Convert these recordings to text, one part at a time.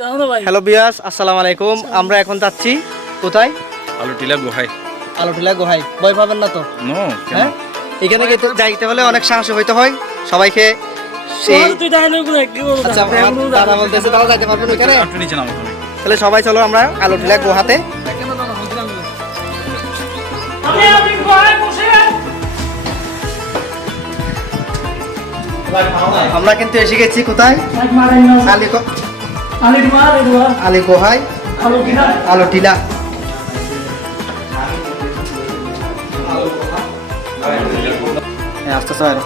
জানো না ভাই হ্যালো বিয়াস আসসালামু আলাইকুম। আমরা এখন যাচ্ছি কোথায়? আলু টিলা গুহাই আলোটিলা গোহাই ভয় পাবেন না তো? নো হ্যাঁ? এখানে যাইতে হলে অনেক সাহসী হইতে হয়। সবাইকে আচ্ছা তুমি তাহলে সবাই চলো আমরা আলোটিলা গুহাতে। আমরা কিন্তু এসে গেছি কোথায়? আলি এগুলো আলি হ্যাঁ আস্তে আস্তে বাইরো।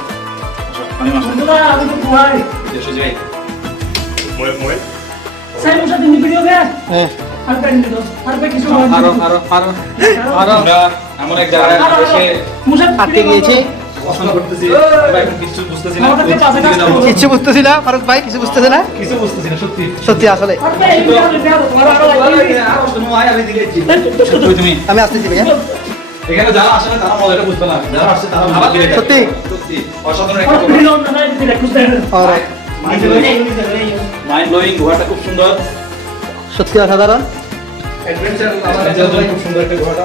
হ্যাঁ আটকে গিয়েছি কিছু বুঝতেছি না। ফারুক ভাই কিছু বুঝতেছে না? কিছু বুঝতেছি না সত্যি। সত্যি আসলে। আমি আসতেছি ভাইয়া। এখানে যারা আসে না তারা মজাটা বুঝতে না। যারা আসছে তারা সত্যি? সত্যি। অসাধারণ একটা ভিডিও না নাই দিলে খুঁজতে Alright. মাইন্ড ব্লোয়িং গুহাটা খুব সুন্দর। সত্যি অসাধারণ। অ্যাডভেঞ্চার খুব সুন্দর একটা গুহাটা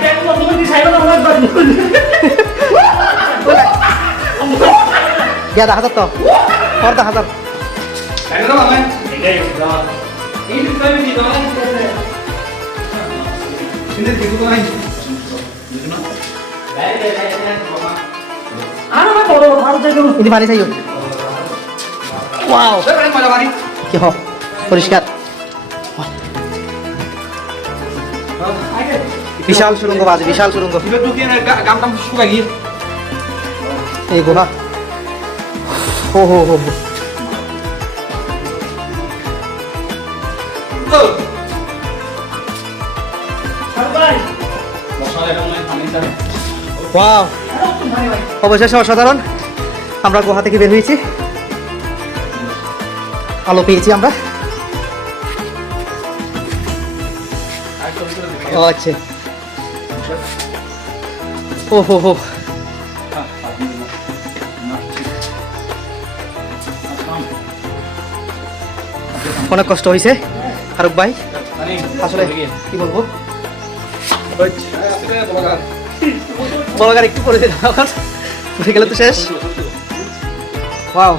তাহলে তো গিয়া দেখা যাত তো। কর দেখা যাত এটা তো মানে এটাই এই বিষয়ে কি দাও কিন্তু কিছু তো নাই এটি পানি চাইও ওয়াও কি হ পরিষ্কার। বিশাল সুরঙ্গ বাজে বিশাল সুরঙ্গ। এই গুহা হো হো হো। ওয়াও। অবশেষে অসাধারণ। আমরা গুহা থেকে বের হয়েছি। আলো পেয়েছি আমরা। আচ্ছা। ও হো হো অনেক কষ্ট হয়েছে ফারুক ভাই, আসলে কি বলব? বড় গাড়ি একটু দিলাম এখন। উঠে গেলে তো শেষ। ওয়াও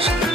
সত্যি